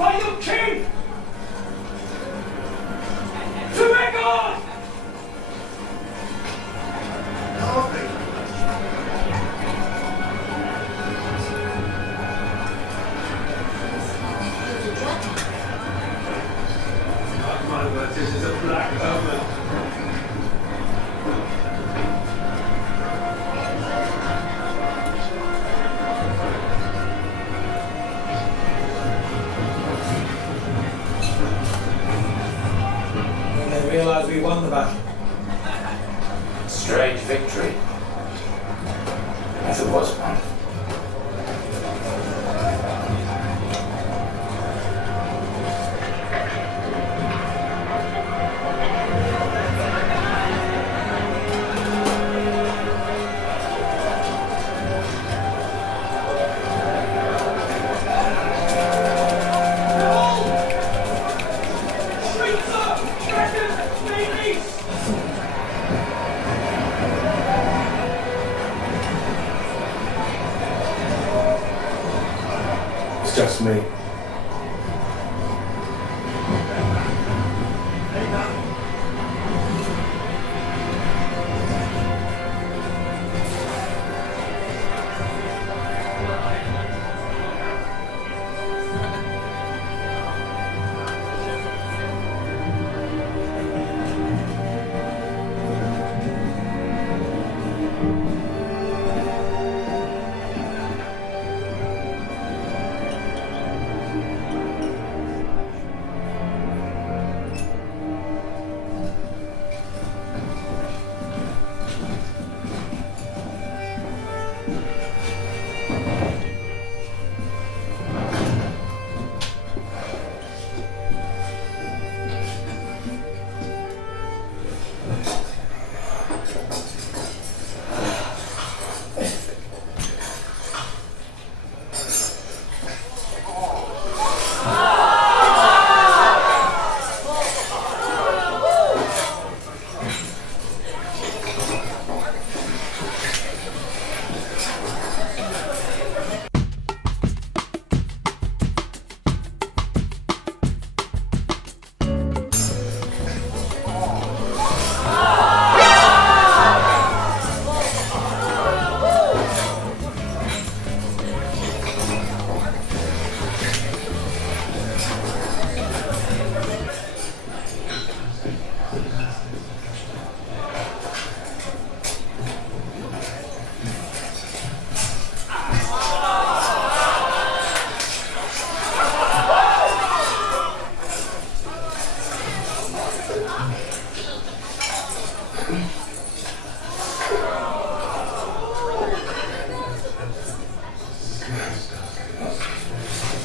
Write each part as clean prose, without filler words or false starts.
by your king! To Aegon! My word, this is a black omen. They realise we won the battle. Strange victory. As it was one. It's just me.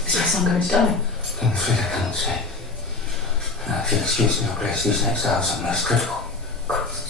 Yes, I'm going to die. I'm afraid I cannot say. Now, if you'll excuse me, Your Grace, these next hours are most critical. Of course.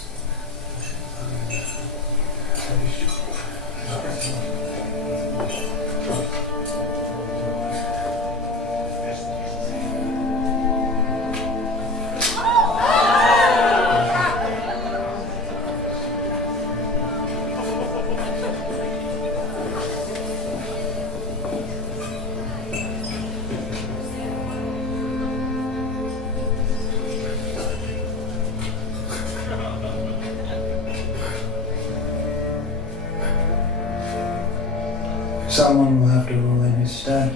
Someone will have to rule in his stead.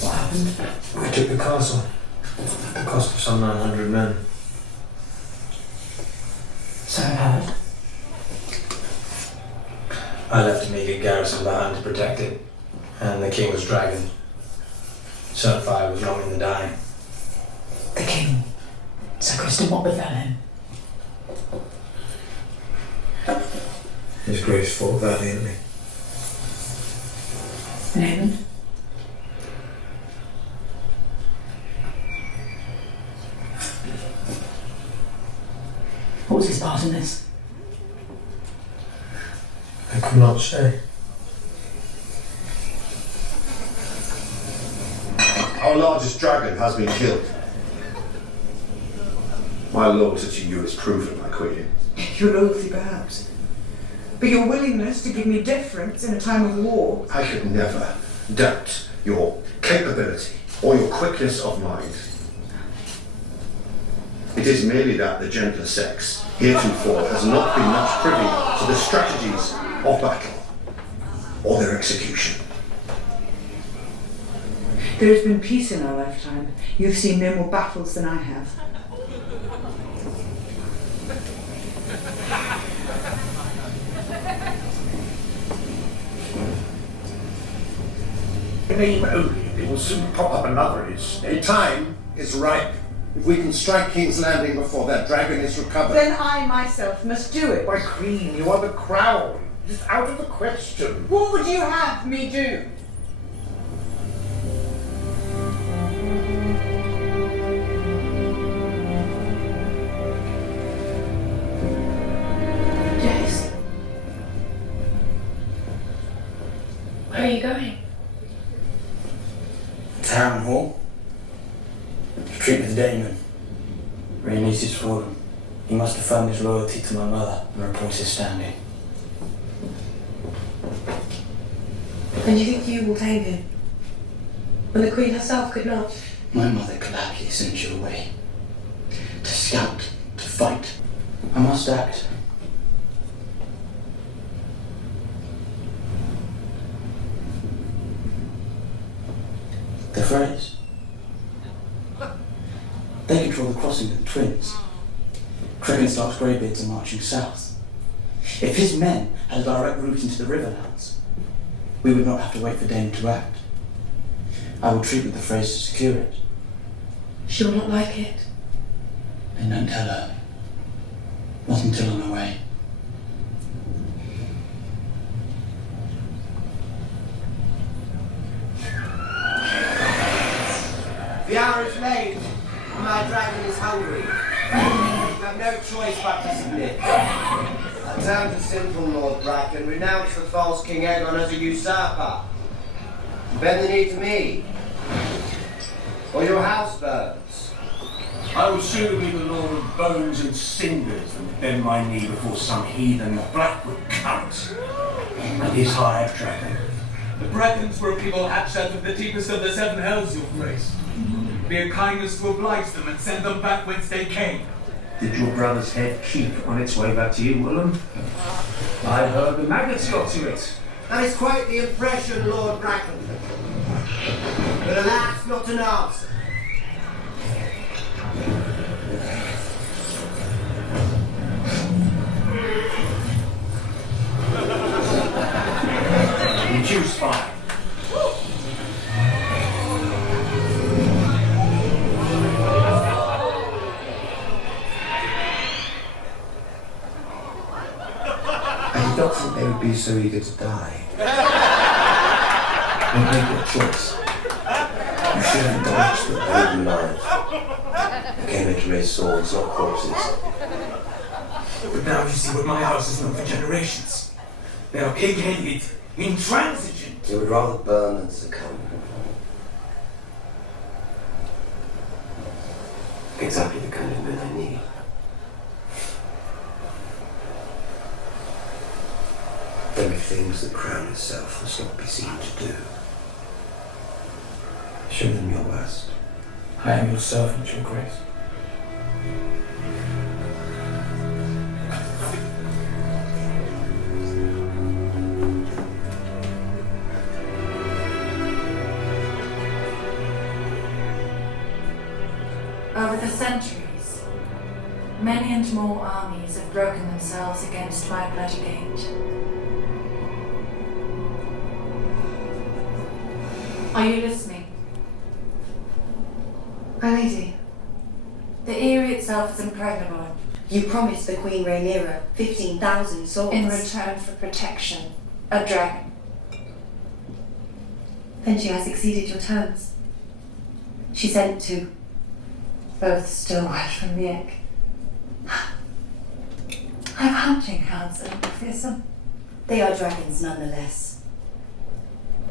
What happened? We took the castle at the cost of some 900 men. So I heard. I left a meagre garrison behind to protect it, and the king was dragon. S2x5 was long in the dying. The king. Sir Kristen, what befell him? His grace fought valiantly. Daemon? What was his part in this? I could not say. Our largest dragon has been killed. My loyalty to you is proven, my queen. Your loyalty, perhaps. But your willingness to give me deference in a time of war. I could never doubt your capability or your quickness of mind. It is merely that the gentler sex heretofore has not been much privy to the strategies of battle or their execution. There has been peace in our lifetime. You've seen no more battles than I have. In name only, it will soon pop up another estate. Time is ripe. If we can strike King's Landing before that dragon is recovered. Then I myself must do it. My queen, you are the crown. It is out of the question. What would you have me do? Yes. Where are you going? Town Hall. Retreat with Daemon. Rhaenys is fallen. He must affirm his loyalty to my mother and report his standing. And you think you will tame him? When the Queen herself could not? My mother gladly sent you away. To scout, to fight. I must act. The Freys. They control the crossing of the Twins. Crickenstark's greybeards are marching south. If his men had a direct route into the Riverlands, we would not have to wait for Daemon to act. I will treat with the Freys to secure it. She will not like it. Then don't tell her. Not until I'm away. The hour is late, and my dragon is hungry. You have no choice but to submit. I turn to sinful Lord Bracken, renounce the false King Aegon as a usurper. Bend the knee to me, or your house burns. I would sooner be the lord of bones and cinders than bend my knee before some heathen Blackwood cunt and his hired dragon. The Brackens were a people hatched out of the deepest of the seven hells, your grace. Be a kindness to oblige them and send them back whence they came. Did your brother's head keep on its way back to you, Willem? I heard the maggots got to it. That is quite the impression, Lord Bracken. But alas, not an answer. You choose fine. I did not think they would be so eager to die. You make your choice. You should have indulged the golden lives. I came here to raise swords, not corpses. But now you see what my house has known for generations. They are pig-headed, intransigent. You would rather burn than succumb. Exactly the kind of men I need. There are things the crown itself must not be seen to do. Show them your worst. I am your servant, your grace. Over the centuries, many and more armies have broken themselves against my bloody gate. Are you listening? My lady, The Eyrie itself is impregnable. You promised the Queen Rhaenyra 15,000 swords. In return for protection, a dragon. Then she has exceeded your terms. She sent two. Both still wet from the egg. I'm hunting hounds and fearsome. They are dragons nonetheless.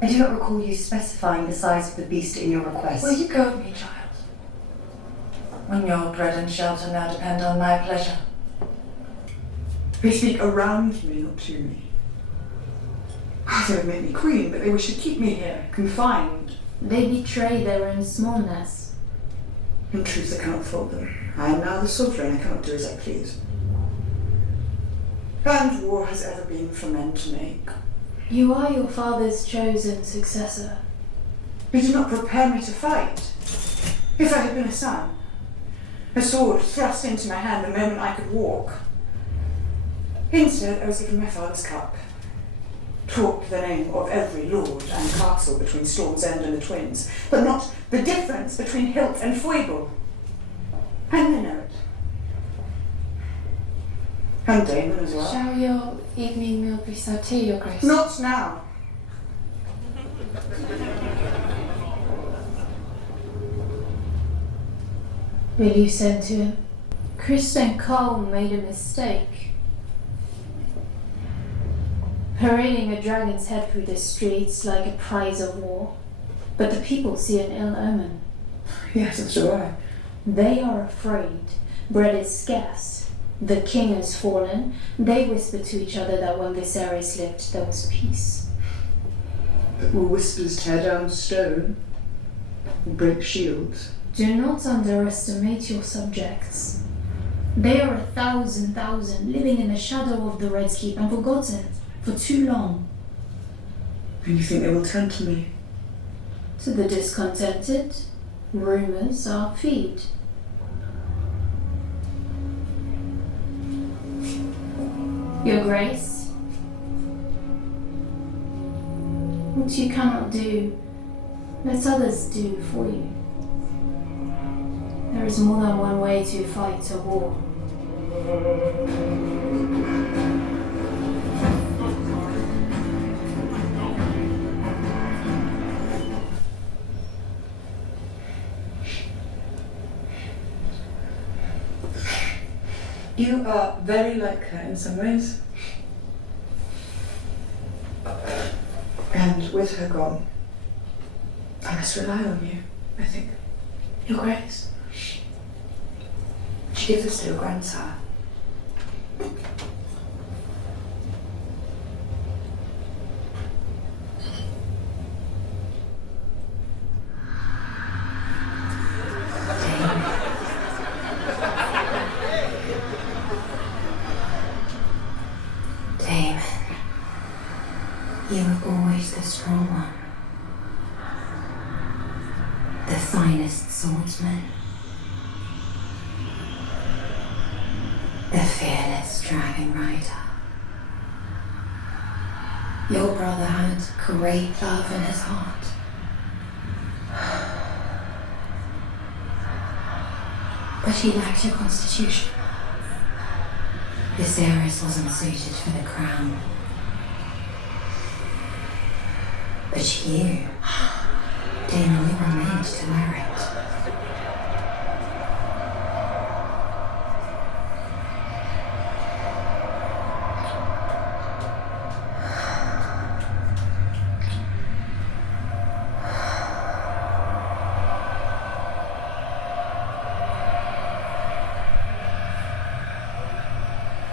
I do not recall you specifying the size of the beast in your request. Will you go with me, child? when your bread and shelter now depend on my pleasure. They speak around me, not to me. They would make me queen, but they wish to keep me here, confined. They betray their own smallness. In truth, I cannot fault them. I am now the sovereign, I cannot do as I please. And war has ever been for men to make. You are your father's chosen successor. They did not prepare me to fight. If I had been a son, a sword thrust into my hand the moment I could walk. Instead, I was given my father's cup, taught the name of every lord and castle between Storm's End and the Twins, but not the difference between hilt and foible. And they know it. And Daemon as well. Shall your evening meal be served here, Your Grace? Not now. Will you send to him? Kristen Cole made a mistake. Parading a dragon's head through the streets like a prize of war. But the people see an ill omen. Yes, that's right. They are afraid. Bread is scarce. The king has fallen. They whisper to each other that when Viserys lived, there was peace. Will whispers tear down stone? Break shields? Do not underestimate your subjects. They are 1,000 living in the shadow of the Red Keep and forgotten for too long. And you think they will turn to me? To the discontented, rumors are feed. Your Grace, what you cannot do, let others do for you. There is more than one way to fight a war. You are very like her in some ways. And with her gone, I must rely on you, I think. Your Grace. She gives us to your grandsire. Daemon, you were always the strong one. The finest swordsman. The fearless dragon rider. Your brother had great love in his heart. But he lacked your constitution. Viserys wasn't suited for the crown. But you, Daemon, you were made to wear it.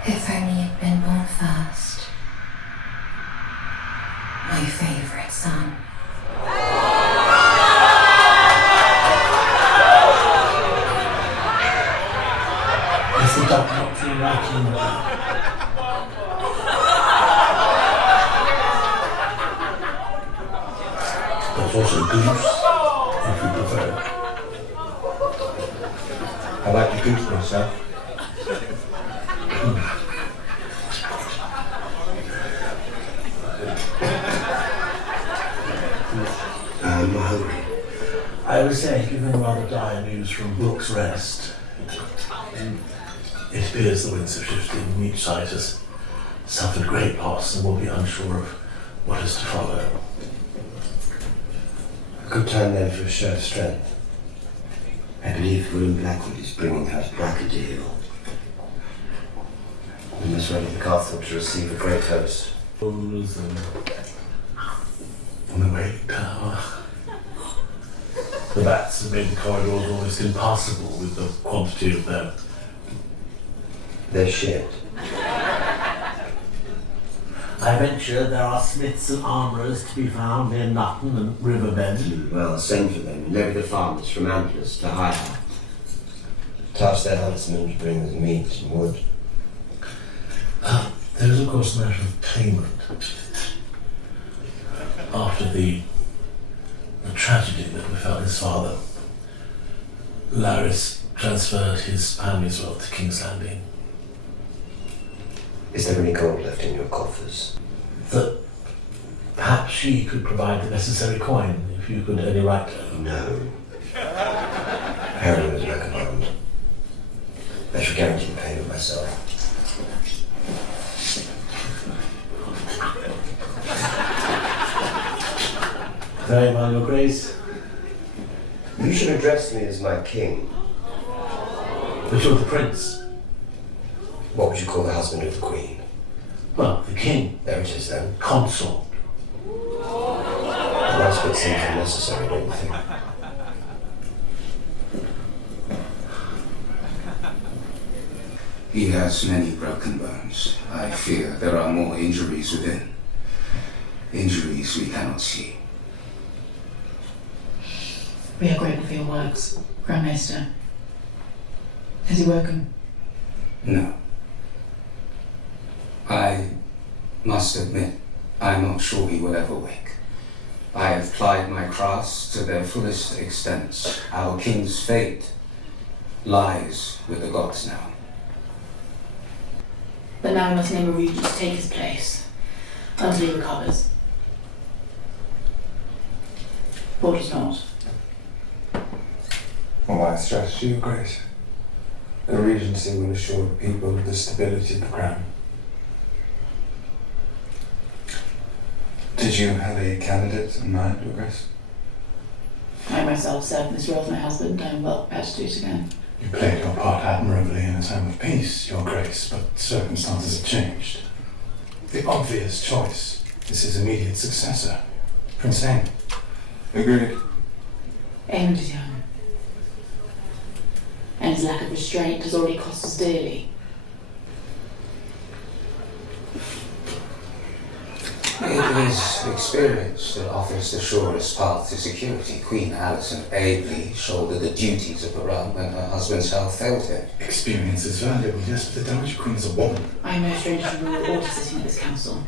If only you'd been born first. My favorite son. Is the dog not too writing? There's also goose, if you prefer. I like the goose myself. I'm hungry. I would say, given rather dire news from Book's Rest, it appears the winds have shifted and each side has suffered great loss and will be unsure of what is to follow. A good time then for a show of strength. I believe William Blackwood is bringing House Blackwood to heel. We must ready the castle to receive a great host. And the waiting tower. The bats have made the corridors almost impassable with the quantity of their shit. I venture there are smiths and armourers to be found near Nutton and Riverbend. Well, send for them and levy the farmers from Antlers to hire. Task their huntsmen to bring us meat and wood. There is, of course, a matter of payment. After the tragedy that befell his father, Larys transferred his family's wealth to King's Landing. Is there any gold left in your coffers? That perhaps she could provide the necessary coin if you could only write her. No. Heroin is no command. I shall guarantee the payment myself. Very well, Your Grace. You should address me as my king. But you're the prince. What would you call the husband of the queen? Well, the king. There it is then. Consort. The last bit seems unnecessary, don't you think? He has many broken bones. I fear there are more injuries within. Injuries we cannot see. We are grateful for your works, Grand Maester. Has he woken? No. I must admit, I'm not sure he will ever wake. I have plied my crafts to their fullest extent. Our king's fate lies with the gods now. But now we must name a regent to take his place, until he recovers. Or does not. On my strategy, Your Grace. The Regency will assure the people of the stability of the crown. Did you have a candidate in mind, Your Grace? I myself served this role with my husband. I am well prepared to do it again. You played your part admirably in a time of peace, Your Grace, but circumstances have changed. The obvious choice is his immediate successor, Prince Daemon. Agreed. Aemond is young. And his lack of restraint has already cost us dearly. It is experience that offers the surest path to security. Queen Alicent ably shouldered the duties of the realm when her husband's health failed him. Experience is valuable, yes, but the Dowager Queen is a woman. I am no stranger to royal order sitting at this council.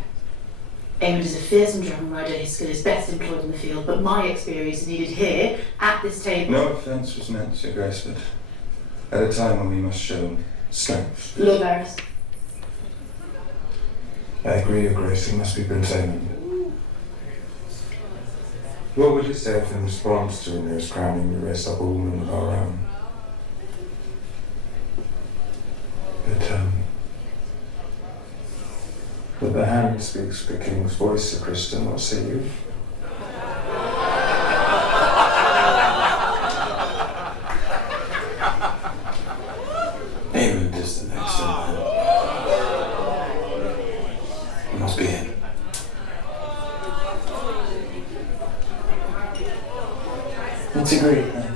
Aemond is a fearsome dragon rider, his skill is best employed in the field, but my experience is needed here, at this table. No offence was meant, Your Grace, but at a time when we must show strength. Lord Varys. I agree, Your Grace, he must be Prince Daemon. What would you say if in response to Rhaenys crowning we raised up a woman of our own? But the hand speaks the king's voice, Sir Kristen, what say you? Aemond is the next in line. It must be him. It's agreed, then.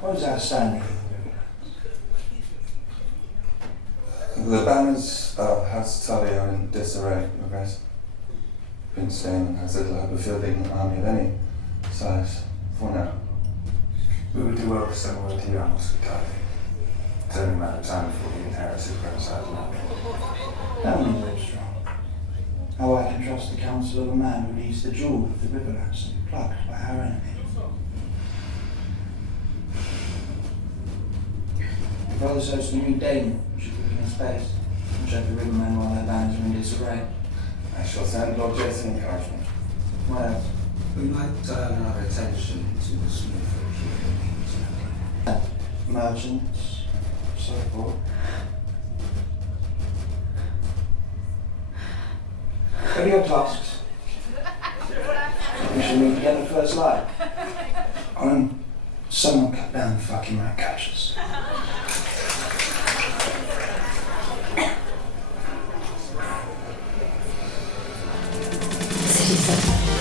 What is outstanding? The banners of House Tully are in disarray, Your Grace. Prince Daemon has little hope of fielding an army of any size for now. We would do well to send word to your hospitality. It's only a matter of time before we inherit his grandson's mantle. That means live strong. How I can trust the counsel of a man who leads the jewel of the Riverlands and plucked by our enemy. Brothers host a new Daemon, which should put in space, and check the rivermen while their banners are in disarray. I shall send Lord Jason encouragement. What else? We might turn our attention to the smoother here. Merchants, so forth. What are your tasks? We should meet again in the first light. Someone cut down the fucking rat catchers. City Centre.